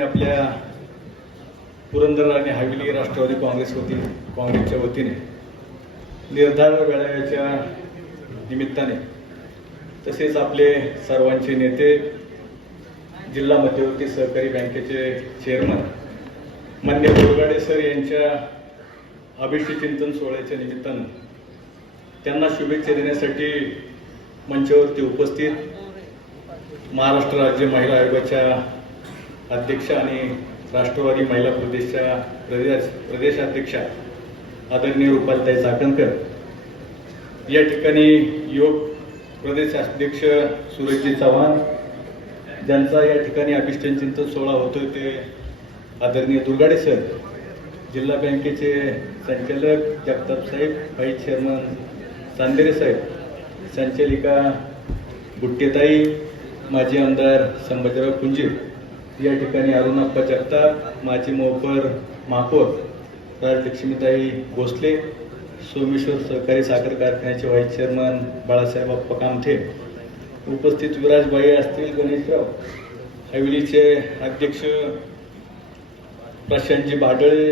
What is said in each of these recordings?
आपल्या पुरंदर आणि हवेली राष्ट्रवादी काँग्रेस वती काँग्रेसच्या वतीने निर्धार मेळाव्याच्या निमित्ताने तसेच आपले सर्वांचे नेते जिल्हा मध्यवर्ती सहकारी बँकेचे चेअरमन मान्य बोरगाडे सर यांच्या अभिष्ट चिंतन सोहळ्याच्या निमित्तानं त्यांना शुभेच्छा देण्यासाठी मंचावरती उपस्थित महाराष्ट्र राज्य महिला आयोगाच्या अध्यक्ष आणि राष्ट्रवादी महिला प्रदेशच्या प्रदेश प्रदेशाध्यक्षा आदरणीय रुपालताई चाकणकर या ठिकाणी योग प्रदेश अध्यक्ष सुरेशजी चव्हाण ज्यांचा या ठिकाणी अभिष्टन चिंतन सोहळा होतोय ते आदरणीय दुर्गाडे सर जिल्हा बँकेचे संचालक जगताप साहेब व्हाईस चेअरमन चांदेरे साहेब संचालिका बुट्टेताई माजी आमदार संभाजीराव कुंजीर या ठिकाणी अरुणाप्पा जगताप माजी मोपर महापौर राजलक्ष्मीताई भोसले सोमेश्वर सहकारी साखर कारखान्याचे व्हाईस चेअरमन बाळासाहेब अप्पा कामथे उपस्थित विराजबाई असतील गणेशराव. हवेलीचे अध्यक्ष प्रशांतजी बाडळे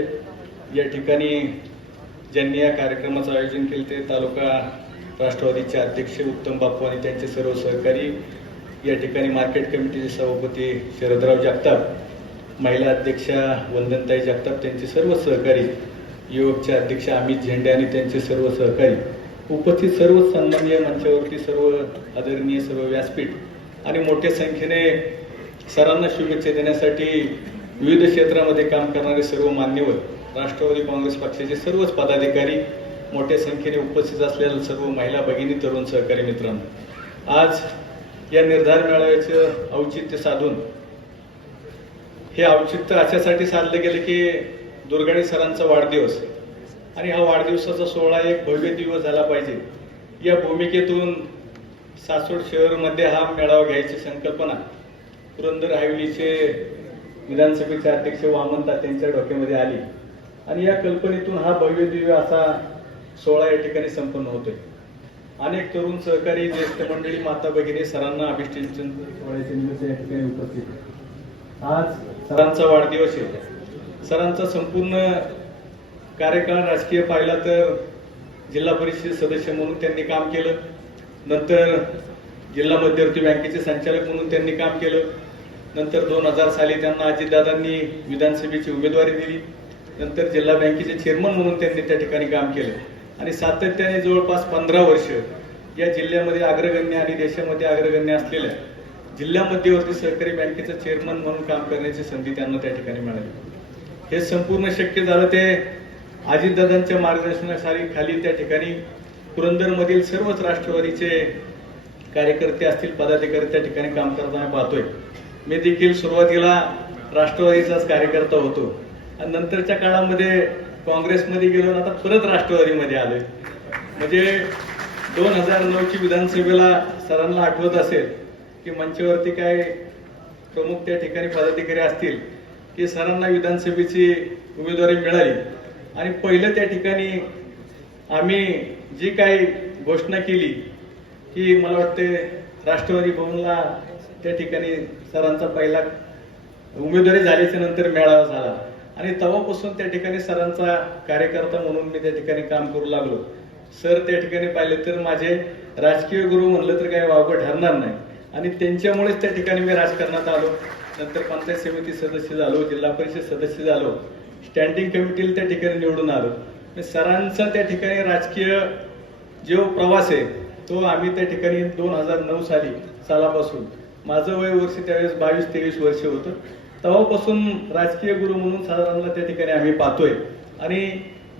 या ठिकाणी ज्यांनी या कार्यक्रमाचं आयोजन केले ते तालुका राष्ट्रवादीचे अध्यक्ष उत्तम बापू आणि त्यांचे सर्व सहकारी या ठिकाणी मार्केट कमिटीचे सभापती शरदराव जगताप महिला अध्यक्षा वंदनताई जगताप त्यांचे सर्व सहकारी युवकच्या अध्यक्ष अमित झेंडे आणि त्यांचे सर्व सहकारी उपस्थित सर्व सन्माननीय मंचावरती सर्व आदरणीय सर्व व्यासपीठ आणि मोठ्या संख्येने सरांना शुभेच्छा देण्यासाठी विविध क्षेत्रामध्ये काम करणारे सर्व मान्यवर राष्ट्रवादी काँग्रेस पक्षाचे सर्वच पदाधिकारी मोठ्या संख्येने उपस्थित असलेल्या सर्व महिला भगिनी तरुण सहकारी मित्रांनो आज या निर्धार मेळाव्याचं औचित्य साधून हे औचित्य अशासाठी साधलं गेलं की दुर्गाणी सरांचा वाढदिवस. आणि हा वाढदिवसाचा सोहळा एक भव्य दिवस झाला पाहिजे. या भूमिकेतून सासवड शहरमध्ये हा मेळावा घ्यायची संकल्पना पुरंदर हायवेचे विधानसभेचे अध्यक्ष वामनता त्यांच्या डोक्यामध्ये आली. आणि या कल्पनेतून हा भव्य दिव्य असा सोहळा या ठिकाणी संपन्न होतोय. अनेक तरुण सहकारी ज्येष्ठ मंडळी माता भगिनी सरांना अभिष्टिंचन सोहळ्याच्या निमित्त या ठिकाणी उपस्थित. आज सरांचा वाढदिवस आहे. सरांचा संपूर्ण कार्यकाळ राजकीय पाहिला तर जिल्हा परिषद सदस्य म्हणून त्यांनी काम केलं. नंतर जिल्हा मध्यवर्ती बँकेचे संचालक म्हणून त्यांनी काम केलं. नंतर दोन हजार साली त्यांना अजितदादांनी विधानसभेची उमेदवारी दिली. नंतर जिल्हा बँकेचे चेअरमन म्हणून त्यांनी त्या ठिकाणी काम केलं. आणि सातत्याने जवळपास पंधरा वर्ष या जिल्ह्यामध्ये अग्रगण्य आणि देशामध्ये अग्रगण्य असलेल्या जिल्हा मध्यवर्ती सहकारी बँकेचं चेअरमन म्हणून काम करण्याची संधी त्यांना त्या ठिकाणी मिळाली. हे संपूर्ण शक्य झालं ते अजितदादांच्या मार्गदर्शनाखाली खाली त्या ठिकाणी पुरंदरमधील सर्वच राष्ट्रवादीचे कार्यकर्ते असतील पदाधिकारी त्या ठिकाणी काम करताना पाहतोय. मी देखील सुरुवातीला राष्ट्रवादीचाच कार्यकर्ता होतो. आणि नंतरच्या काळामध्ये काँग्रेसमध्ये गेलो आता परत राष्ट्रवादीमध्ये आलोय. म्हणजे दोन हजार नऊची विधानसभेला सरांना आठवत असेल की मंचावरती काय प्रमुख त्या ठिकाणी पदाधिकारी असतील की सरांना विधानसभेची उमेदवारी मिळाली. आणि पहिलं त्या ठिकाणी आम्ही जी काही घोषणा केली की मला वाटते राष्ट्रवादी भवनला त्या ठिकाणी सरांचा पहिला उमेदवारी झाल्याच्यानंतर मेळावा झाला. आणि तेव्हापासून त्या ठिकाणी सरांचा कार्यकर्ता म्हणून मी त्या ठिकाणी काम करू लागलो. सर त्या ठिकाणी पाहिले तर माझे राजकीय गुरु म्हणलं तर काही वावगं ठरणार नाही. आणि त्यांच्यामुळेच त्या ठिकाणी मी राजकारणात आलो. नंतर पंचायत समिती सदस्य झालो जिल्हा परिषद सदस्य झालो. स्टँडिंग कमिटीला त्या ठिकाणी निवडून आलो. सरांचा त्या ठिकाणी राजकीय जो प्रवास आहे तो आम्ही त्या ठिकाणी दोन हजार नऊ साली सालापासून. माझं वय वर्ष त्यावेळेस बावीस तेवीस वर्ष होतं. तेव्हापासून राजकीय गुरु म्हणून सरांना त्या ठिकाणी आम्ही पाहतोय. आणि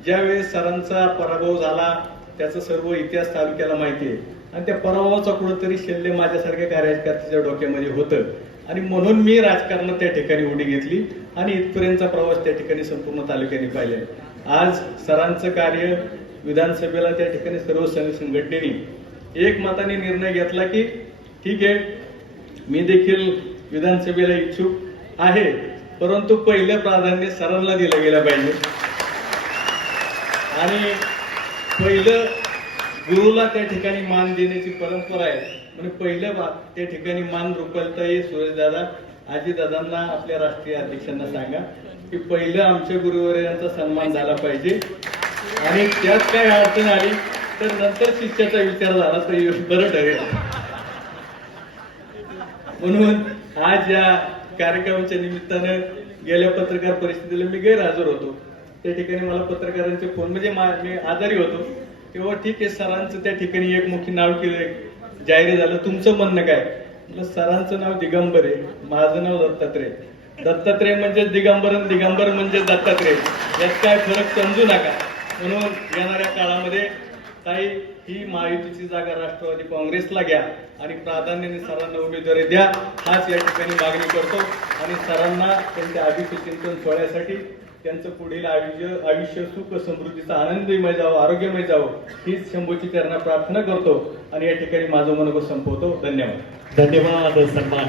ज्यावेळेस सरांचा पराभव झाला त्याचा सर्व इतिहास तालुक्याला माहिती आहे. आणि त्या पराभवाचा कुठंतरी शल्य माझ्यासारख्या कार्यकर्त्याच्या डोक्यामध्ये होतं. आणि म्हणून मी राजकारणात त्या ठिकाणी उडी घेतली आणि इथपर्यंतचा प्रवास त्या ठिकाणी संपूर्ण तालुक्याने पाहिला आज सरांचं कार्य विधानसभेला त्या ठिकाणी सर्व संघटनेने एक मताने निर्णय घेतला की ठीक आहे मी देखील विधानसभेला इच्छुक. आहे. परंतु पहिलं प्राधान्य सरांना दिलं गेलं पाहिजे. आणि पहिलं गुरुला त्या ठिकाणी मान देण्याची परंपरा आहे. म्हणजे पहिलं त्या ठिकाणी मान रुपलताई सुरेशदादा आजीदादांना आपल्या राष्ट्रीय अध्यक्षांना सांगा की पहिलं आमच्या गुरुवर्यांचा सन्मान झाला पाहिजे. आणि त्यात काय अडचण आली तर नंतर शिष्याचा विचार झाला तर बरं ठरेल. म्हणून आज या कार्यक्रमाच्या निमित्तानं गेल्या पत्रकार परिस्थितीला मी गैरहजर होतो. त्या ठिकाणी मला पत्रकारांचे फोन म्हणजे मी आजारी होतो. तेव्हा ठीक आहे सरांचं त्या ठिकाणी एक मुखी नाव केलं जाहीर झालं तुमचं म्हणणं काय? म्हटलं सरांचं नाव दिगंबर आहे. माझं नाव दत्तात्रय. दत्तात्रय म्हणजे दिगंबर आणि दिगंबर म्हणजे दत्तात्रय. यात काय फरक समजू नका. म्हणून येणाऱ्या काळामध्ये ताई ही महायुतीची जागा राष्ट्रवादी काँग्रेसला घ्या आणि प्राधान्याने सरांना उमेदवारी द्या. हाच या ठिकाणी मागणी करतो. आणि सरांना त्यांच्या अभिचिंतन सोहळ्यासाठी त्यांचं पुढील आयुष्य आयुष्य सुख समृद्धीचा आनंदमय जावं आरोग्यमय जावं हीच शंभूची त्यांना प्रार्थना करतो. आणि या ठिकाणी माझं मनोगत संपवतो. धन्यवाद. धन्यवाद सन्मान